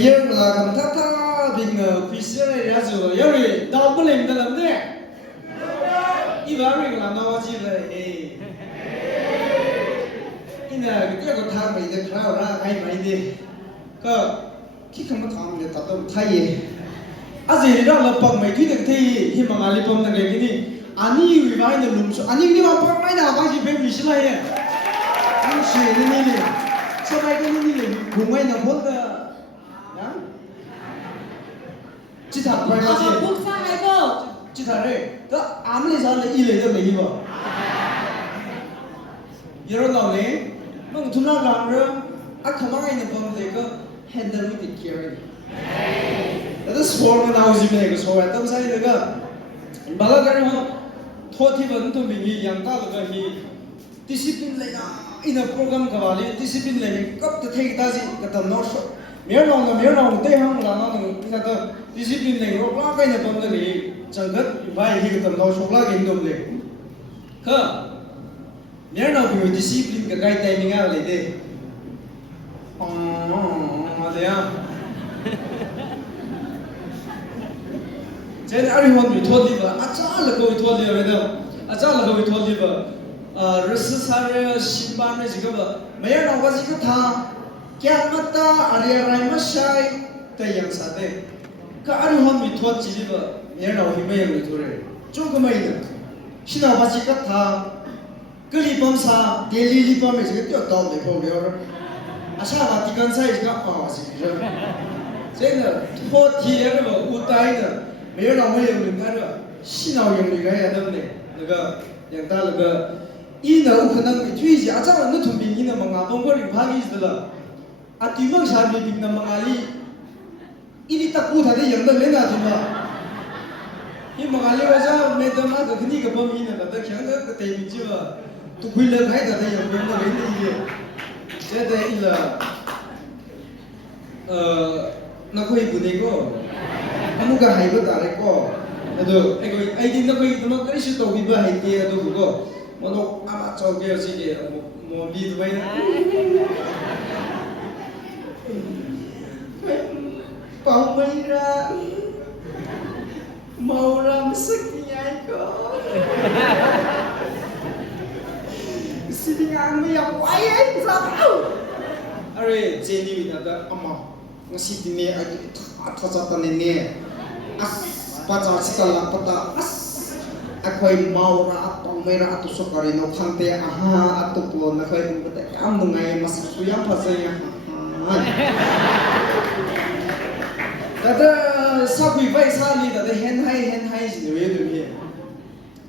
비행 나가면 타타 빙어 비슷해 가지고 여기 나쁜 놈들인데 이바를 안 나와지래. 이나 그때고 다 이제 그러라 아이 말이지. 그 키큰 거 타면 다도 타이. 아직이라 lapang mai thuy thi hi mangali pom na ge ni ani wi vai na lum so ani ni ma pom mai na ba ji be mi sila ye an shi ni ni so mai ke ni ni bu mai na bol da ya chi tha pai ma ji buk sa hai bo chi tha re da am le sa le i le da me hi ba yero law le mang thum na lang re a khama ngai na pom le ko handle with the care That is formal now is even so at them say the Balagari Toti Vanto Mini Yantala he discipline in a program Kavali, discipline like up to take does it at the north. Mirror, they hung on discipline like rock in the bundle, Jangat, you buy here the north plug in the Come. Mirror, you discipline the guy timing out like day. Oh, they are. Then everyone we told you, Achala go told you, Achala go told you, Rusasare, Shimbana Jigaba, Mayana was Yukata, Kiamata, Aria Raimashai, the young Sade. Everyone we told you, Yana, he may return. Jogamay, Shina Vajikata, Gulibomsa, Daily Libom is your dog before your Asha Vaticansa is not ours. Then 40 years who died. 没有让我有人干了，洗脑用的个呀，对不对？那个养大那个，一呢，可能最家长那同病一呢嘛，啊，包括你怕你是了，啊，对方下面病的嘛，啊，你一打骨头的养的没那对嘛？你嘛，啊，你话啥没得嘛，个肯定个方面呢，那强个个对不起嘛，都亏了还得养病的人的，这得一了，那可以不那个。 amuga haiba tare ko ado ai din na koi tama kari shi to biba hai te ado ko mono ama choge si ke mo bi duai na pau mai ra mau ram sak nyai ko sitting ang mai yang wai ai sa au are jeni na da ama ngasi dine ai thasa tane ne as pacar sila pata as ako'y maura atong mayra ato sukari no khante aha ato po na ko'y bumata kam nungay mas suyang pasaya dada sabi bay sali dada hen hai sinuwe dumi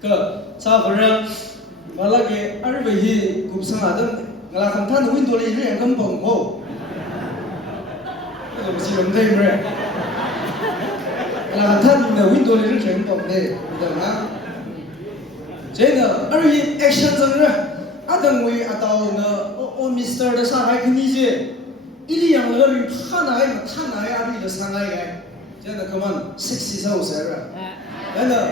ka sa bara malage arbe hi kupsang adam ngala khamthan window le ri angam pong ko ko si lom dai bre là thân là window này rất hiện vọng này, được không? Thế là ở action rằng là, ở đằng ngoài ở đâu là Mr. đã sang hai cái gì, ý là người đi thang này ở đây là sang này cái, thế là các bạn sexy sao sẽ ra, thế là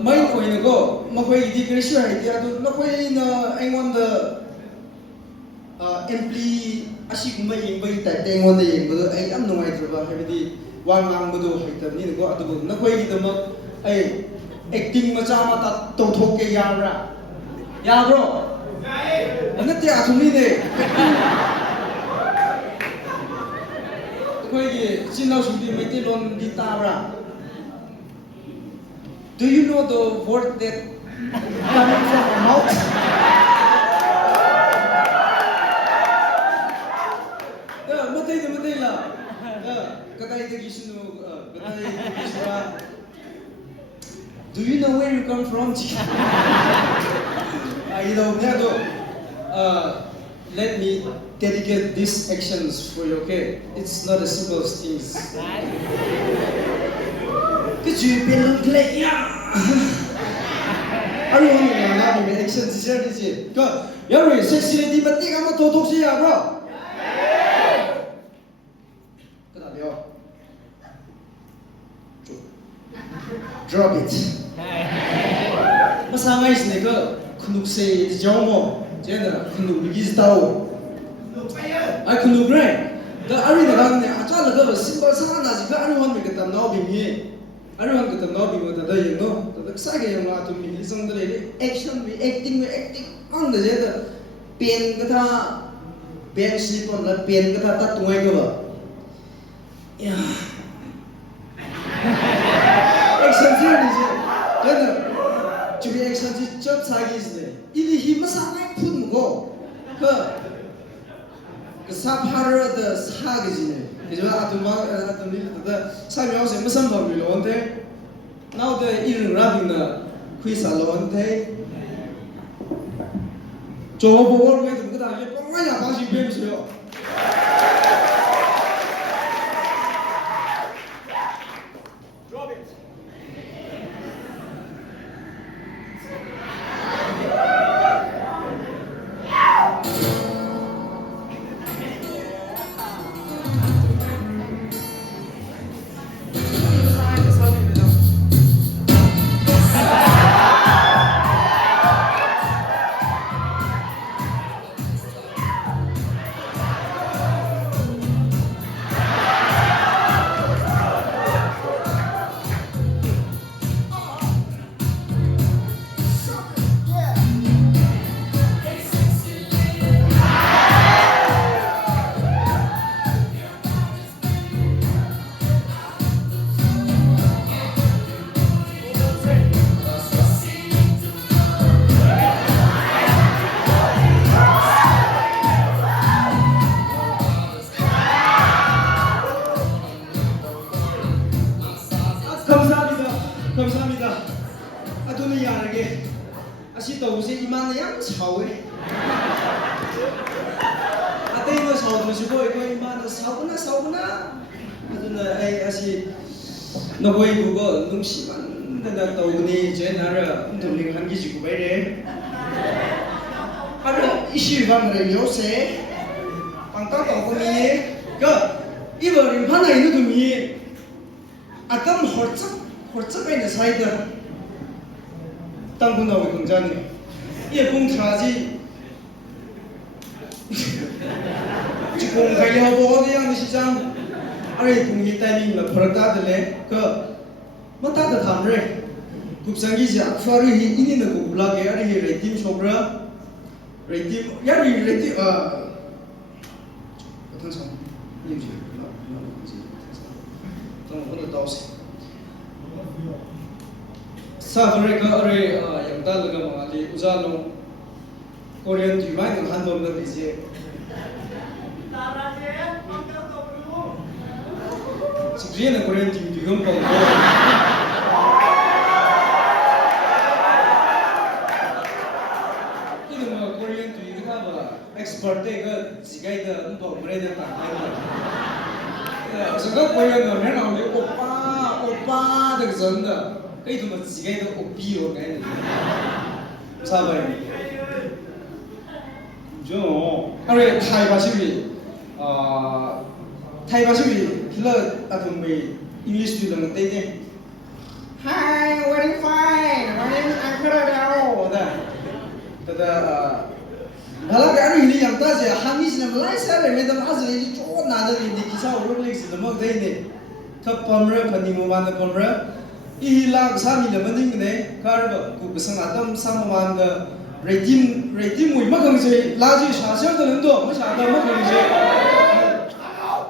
mấy người nó có, mà quay đi cái chuyện này thì nó quay là anh quan là employee, asi cũng mấy những cái tại anh quan là những cái anh ăn ngoài rồi và hay đi Wang ang betul hitam ni ko atu na koi kita mak ai acting macam mata to thok ke ya bro ana ti athum ni ne koi ki chinau sudi mete lon di ta bra do you know the word that coming from our mouth mate la Katay Tagisino, Katay Tagisra. Do you know where you come from? You know, let me dedicate these actions for you, okay? It's not as simple as things. Could you be a play? Everyone will have an action to share this year. Go. You're sexy lady, but think I'm a total here, bro. Drop it. Masama is nigga. Kunuk say the jomo. Jenna kunuk begis tao. I kunuk right. 다 아리나 가네 아짜라가 심벌 사나지 그 아리원 그 담나오 비미 아리원 그 담나오 비미 다다 영노 다다 사게 영아 좀 미리 성들에 액션 위 액팅 안데 제다 pen 그다 pen 슬리폰 라 pen 그다 다 동아이 거 야 액션 지르지 근데 주비 액션 지 접사기지 이리 힘을 상하이 푼 거 그 사파르의 사기지네. 그죠? 아tum이 사명세 무슨 법이로 온데 나오데 이런 라빈나 회사로 온데 저거 보고 그래도 그 다음에 뻥만이 아파지 배우세요. 감사합니다. 아도는 야르게 아시다 오세 이만에 양 차오에 아테이너 사오드시고 이거 이만에 사오구나 아도는 에이 아시 너보이 그거 농심한 데다 떠오니 제 나라 운동링 한기지고 베레 아르 이시방을 요새 방따 떠오니 그 이버린 하나 있는 dum이 아담 hortzakayna 사이다 땅분하고 공자네 이 공차지 지금 가려고 어디 양 시장 아래 공기 타이밍을 버럭다들래 그 뭐다들 담래 국상기지 악수하리 이니는 고블라게 아리 레팀 쇼브라 레팀 야리 레팀 어떤 상 임지 좀 오늘 다오세 사브레가 어레 영달가 망아리 우자노 코리안 디마이는 한번더 이제 지금은 코리안 팀 지금 보고 이거 뭐 코리안 팀 이거 봐 엑스퍼트 이거 지가이다 뭐 브레드 딱 저거 코리안 는 나오니 오빠 되게 전다 cái tụi mình chỉ gây được ốp bìu cái này sao vậy chứ nó cái Thái bác sĩ killer à tụi mình English tụi mình tây nhỉ hi very fine my name is Ankara Dao đó đó cái anh này yang ta sẽ hàng gì mà lại sao lại người ta nói gì chỗ nào đó thì khi sau lúc lịch sử nó mất đây này thấp phẩm rồi phần nhiều mà nó phẩm rồi 이락 사미는 뭐인데 가르바 국성 아담 사모만가 레팀 우리 막강세 라지 샤셔들은도 뭐샤다 막강세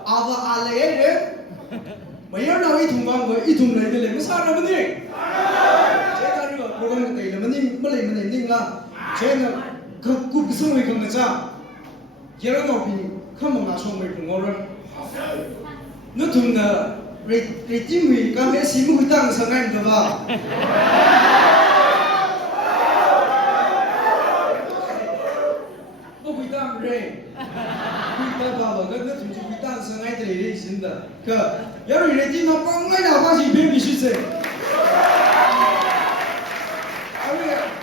아바 알레게 뭐야 나이 동방고 이 동네들에 뭐 사람들이 제가 이거 보고는 때 이러면 뭐래 닝라 제가 그 국성의 건가자 여러 높이 컴은 나송을 공고를 너 동네 레팀 위 까메 시무 땅 상한 거봐 뭐 위땅 그래 위땅 봐봐 근데 좀 위땅 상한 때 이래 있습니다 그 여러 레팀 한 빵만 나와서 이변 비실세